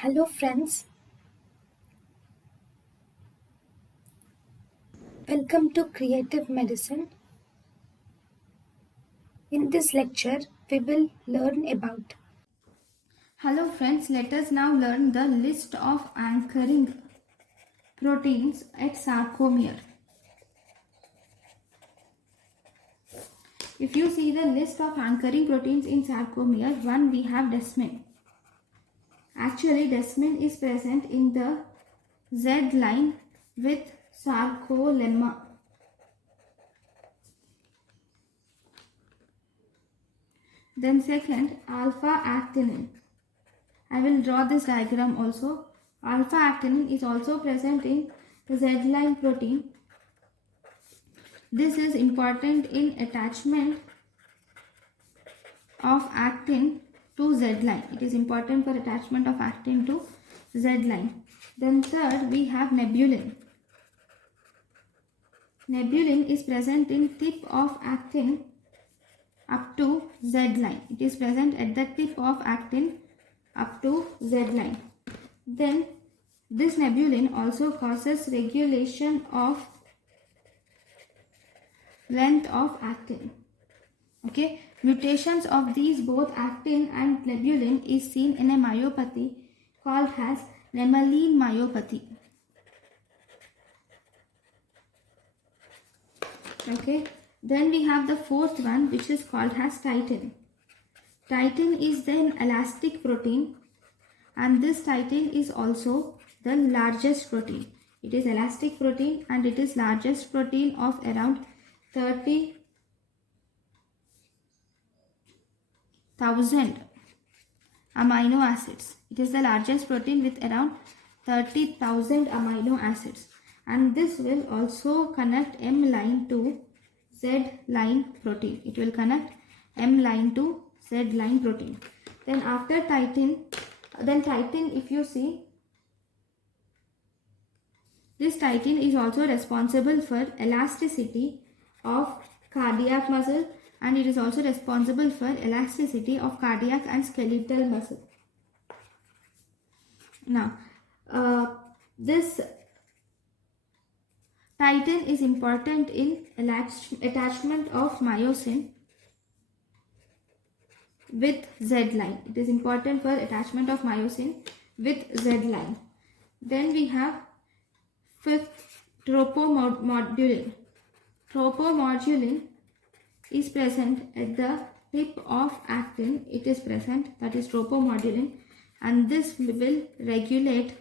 Hello friends, welcome to Creative Medicine. In this lecture, we will learn about. Hello friends, let us now learn the list of anchoring proteins at sarcomere. If you see the list of anchoring proteins in sarcomere, one we have desmin. Actually, desmin is present in the Z line with sarcolemma. Then second, alpha actinin. I will draw this diagram also. Alpha actinin is also present in the Z line protein. This is important in attachment of actin to Z line. It is important for attachment of actin to Z line. Then third, we have nebulin. Nebulin is present in tip of actin up to Z line. It is present at the tip of actin up to Z line. Then this nebulin also causes regulation of length of actin. Okay, mutations of these both actin and nebulin is seen in a myopathy called as Nebulin myopathy. Okay, then we have the fourth one, which is called as titin. Titin is an elastic protein, and this titin is also the largest protein. It is elastic protein and it is largest protein of around 30,000 amino acids. It is the largest protein with around 30,000 amino acids, and this will also connect M line to Z line protein. It will connect M line to Z line protein. Then after titin, if you see, this titin is also responsible for elasticity of cardiac muscle, and it is also responsible for elasticity of cardiac and skeletal muscle. Now, this titin is important in attachment of myosin with Z line. It is important for attachment of myosin with Z line. Then we have fifth, tropomodulin. Tropomodulin is present at the tip of actin. It is present, that is tropomodulin, and this will regulate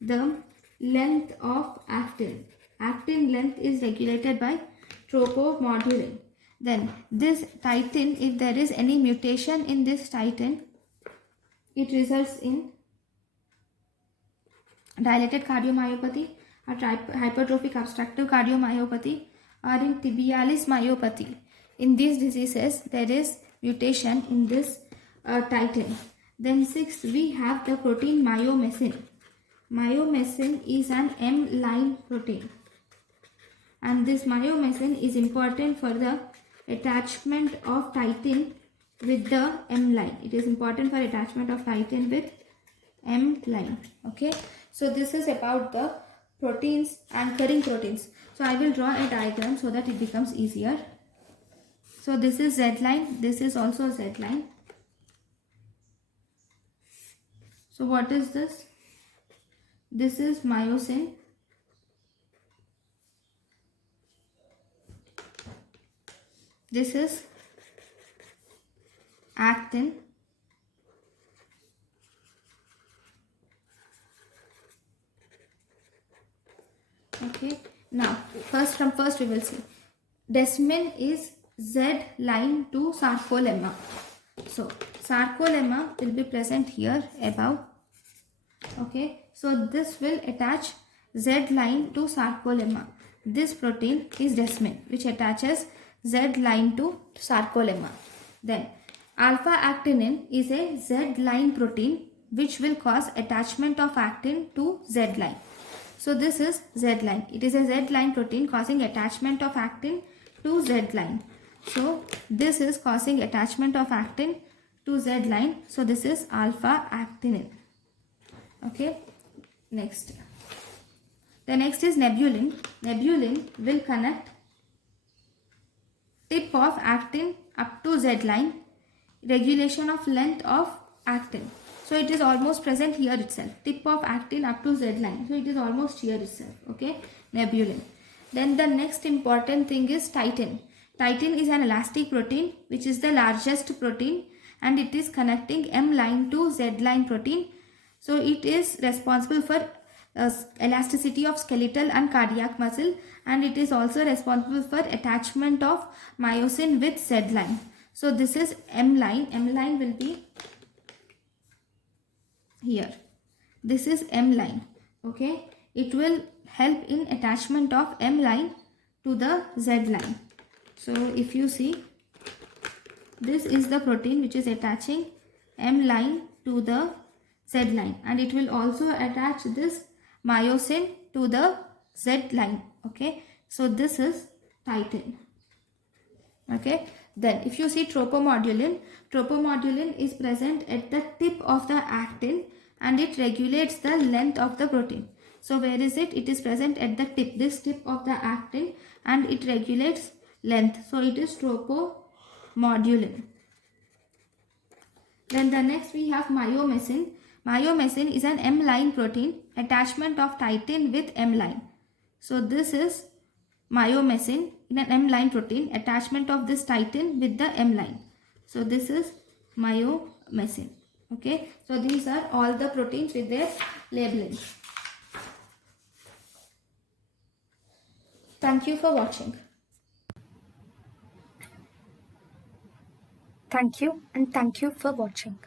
the length of actin. Actin length is regulated by tropomodulin. Then this titin, if there is any mutation in this titin, it results in dilated cardiomyopathy, or hypertrophic obstructive cardiomyopathy, or in tibialis myopathy. In these diseases, there is mutation in this titin. Then sixth, we have the protein myomesin. Myomesin is an M line protein, and this myomesin is important for the attachment of titin with the M line. It is important for attachment of titin with M line. Okay, so this is about the proteins, anchoring proteins. So I will draw a diagram so that it becomes easier. So this is Z line, this is also Z line. So what is this? This is myosin. This is actin. Okay, now first we will see. Desmin is Z line to sarcolemma. So sarcolemma will be present here above. Okay, so this will attach Z line to sarcolemma. This protein is desmin, which attaches Z line to sarcolemma. Then alpha actinin is a Z line protein which will cause attachment of actin to Z line. So this is Z line. It is a Z line protein causing attachment of actin to Z line. So this is causing attachment of actin to Z line. So this is alpha actinin. Okay, next. The next is Nebulin. Nebulin will connect tip of actin up to Z line, regulation of length of actin. So it is almost present here itself. Tip of actin up to Z line. So it is almost here itself. Okay, Nebulin. Then the next important thing is titin. Titin is an elastic protein which is the largest protein, and it is connecting M line to Z line protein. So it is responsible for elasticity of skeletal and cardiac muscle, and it is also responsible for attachment of myosin with Z line. So this is M line. M line will be here. This is M line. Okay, it will help in attachment of M line to the Z line. So if you see, this is the protein which is attaching M line to the Z line, and it will also attach this myosin to the Z line. Okay, so this is titin. Okay, then if you see tropomodulin, tropomodulin is present at the tip of the actin, and it regulates the length of the protein. So where is it? It is present at the tip, this tip of the actin, and it regulates length. So it is tropomodulin. Then the next we have myomesin. Myomesin is an M line protein, attachment of titin with M line. So this is myomesin in an M line protein, attachment of this titin with the M line. So this is myomesin. Okay, so these are all the proteins with their labeling. Thank you for watching. Thank you, and thank you for watching.